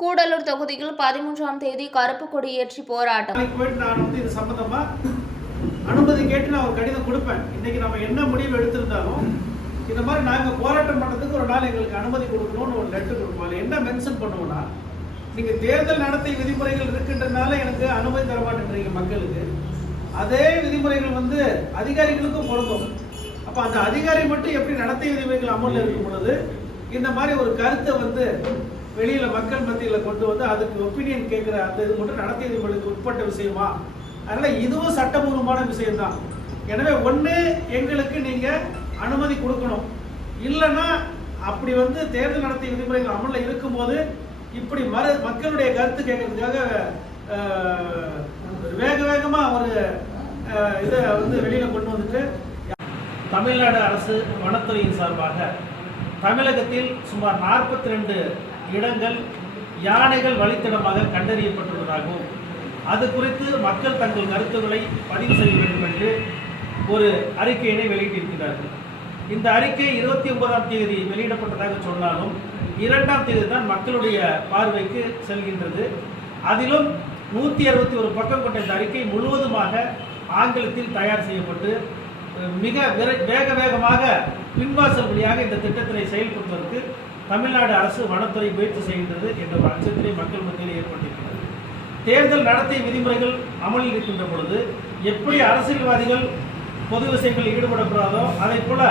கூடலூர் தொகுதியில் 13ஆம் தேதி கருப்பு கொடி ஏற்றி போராட்டம். நான் இது சம்பந்தமா அனுமதி கேட்டு நான் ஒரு கடிதம் கொடுப்பேன். இன்னைக்கு நம்ம என்ன முடிவு எடுத்திருந்தாலும் இந்த மாதிரி நாங்கள் போராட்டம் பண்ணுறதுக்கு ஒரு நாள் எங்களுக்கு அனுமதி கொடுக்கணும்னு ஒரு லெட்டர் கொடுப்போம். அதில் என்ன மென்ஷன் பண்ணுவோம்னா, நீங்கள் தேர்தல் நடத்தை விதிமுறைகள் இருக்கின்றனால எனக்கு அனுமதி தர மாட்டேன்றீங்க மக்களுக்கு, அதே விதிமுறைகள் அதிகாரிகளுக்கும் பொருந்தும். அப்போ அந்த அதிகாரி மட்டும் எப்படி நடத்தை விதிமுறைகள் அமலில் இருக்கும் பொழுது இந்த மாதிரி ஒரு கருத்தை வெளியில் மக்கள் மத்தியில் கொண்டு வந்து அதுக்கு ஒப்பீனியன் கேட்குற அந்த இது மட்டும் நடத்தை விதிமுறைகளுக்கு உட்பட்ட விஷயமா? அதனால் இதுவும் சட்டபூர்வமான விஷயம்தான். எனவே ஒன்று எங்களுக்கு நீங்கள் அனுமதி கொடுக்கணும், இல்லைன்னா அப்படி தேர்தல் நடத்தை விதிமுறைகள் அமலில் இருக்கும்போது இப்படி மக்களுடைய கருத்து கேட்கறதுக்காக வேக வேகமாக ஒரு இதை வெளியில் கொண்டு வந்துட்டு தமிழ்நாடு அரசு வனத்துறையின் சார்பாக தமிழகத்தில் சுமார் 42 இடங்கள் யானைகள் வழித்தடமாக கண்டறியப்பட்டுள்ளதாகவும் அது குறித்து மக்கள் தங்கள் கருத்துக்களை பதிவு செய்ய வேண்டும் என்று ஒரு அறிக்கையினை வெளியிட்டிருக்கிறார்கள். இந்த அறிக்கை 29ஆம் தேதி வெளியிடப்பட்டதாக சொன்னாலும் 2ஆம் தேதி தான் மக்களுடைய பார்வைக்கு செல்கின்றது. அதிலும் 161 பக்கம் கொண்ட இந்த அறிக்கை முழுவதுமாக ஆங்கிலத்தில் தயார் செய்யப்பட்டு மிக வேக வேகமாக பின்வாசல் வழியாக இந்த திட்டத்தினை செயல்படுத்துவதற்கு தமிழ்நாடு அரசு வனத்துறை முயற்சி செய்கின்றது என்ற ஒரு அச்சத்தினை மக்கள் மத்தியில் ஏற்பட்டிருக்கிறது. தேர்தல் நடத்தை விதிமுறைகள் அமலில் இருக்கின்ற பொழுது எப்படி அரசியல்வாதிகள் பொது விஷயங்களில் ஈடுபடக்கூடாதோ அதை போல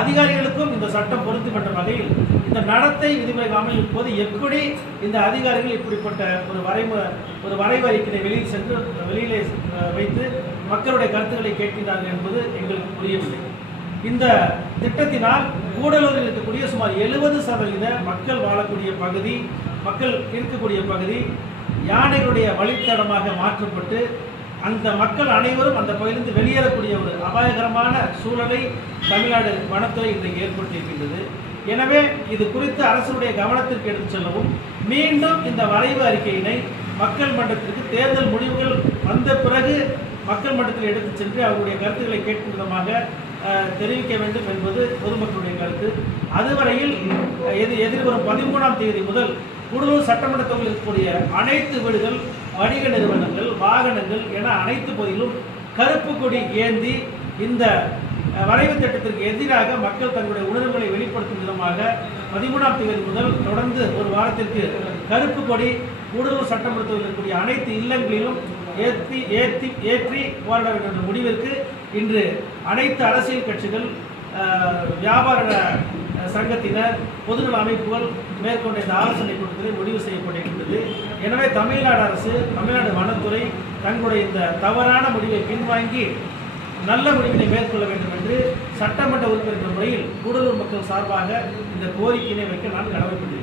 அதிகாரிகளுக்கும் இந்த சட்டம் பொருந்தும் என்ற வகையில் இந்த நடத்தை விதிமுறைகள் அமலில் இருப்போது எப்படி இந்த அதிகாரிகள் இப்படிப்பட்ட ஒரு வரைவு அறிக்கையை வெளியிலே வைத்து மக்களுடைய கருத்துக்களை கேட்கின்றார்கள் என்பது எங்களுக்கு புரியவில்லை. இந்த திட்டத்தினால் கூடலூரில் இருக்கக்கூடிய சுமார் 70% மக்கள் வாழக்கூடிய பகுதி, மக்கள் இருக்கக்கூடிய பகுதி யானைகளுடைய வழித்தடமாக மாற்றப்பட்டு அந்த மக்கள் அனைவரும் அந்த பகுதியிலிருந்து வெளியேறக்கூடிய ஒரு அபாயகரமான சூழலை தமிழ்நாடு வனத்துறை இன்றைக்கு ஏற்படுத்தியிருக்கின்றது. எனவே இது குறித்து அரசுடைய கவனத்திற்கு எடுத்துச் செல்லவும், மீண்டும் இந்த வரைவு அறிக்கையினை மக்கள் மன்றத்திற்கு தேர்தல் முடிவுகள் வந்த பிறகு மக்கள் மன்றத்தில் எடுத்துச் சென்று அவருடைய கருத்துக்களை கேட்கும் விதமாக தெரிவிக்க வேண்டும் என்பது பொதுமக்களுடைய கருத்து. அதுவரையில் எதிர்வரும் 13ஆம் தேதி முதல் கூடலூர் சட்டமன்ற தொகுதியில் இருக்கக்கூடிய அனைத்து வீடுகள், வணிக நிறுவனங்கள், வாகனங்கள் என அனைத்து பகுதியிலும் கருப்பு கொடி ஏந்தி இந்த வரைவு திட்டத்திற்கு எதிராக மக்கள் தங்களுடைய உணர்வுகளை வெளிப்படுத்தும் விதமாக 13ஆம் தேதி முதல் தொடர்ந்து ஒரு வாரத்திற்கு கருப்பு கொடி கூடலூர் சட்டமன்ற தொகுதியில் இருக்கக்கூடிய அனைத்து இல்லங்களிலும் ஏற்றி போராட வேண்டும் என்ற முடிவிற்கு இன்று அனைத்து அரசியல் கட்சிகள், வியாபார சங்கத்தினர், பொதுநல அமைப்புகள் மேற்கொண்ட இந்த ஆலோசனை கூட்டத்தில் முடிவு செய்யப்பட்டிருக்கிறது. எனவே தமிழ்நாடு அரசு, தமிழ்நாடு வனத்துறை தங்களுடைய இந்த தவறான முடிவை பின்வாங்கி நல்ல முடிவினை மேற்கொள்ள வேண்டும் என்று சட்டமன்ற உறுப்பினர் முறையில் கூடலூர் மக்கள் சார்பாக இந்த கோரிக்கையினை வைக்க நான் கடமைப்பட்டிருக்கிறேன்.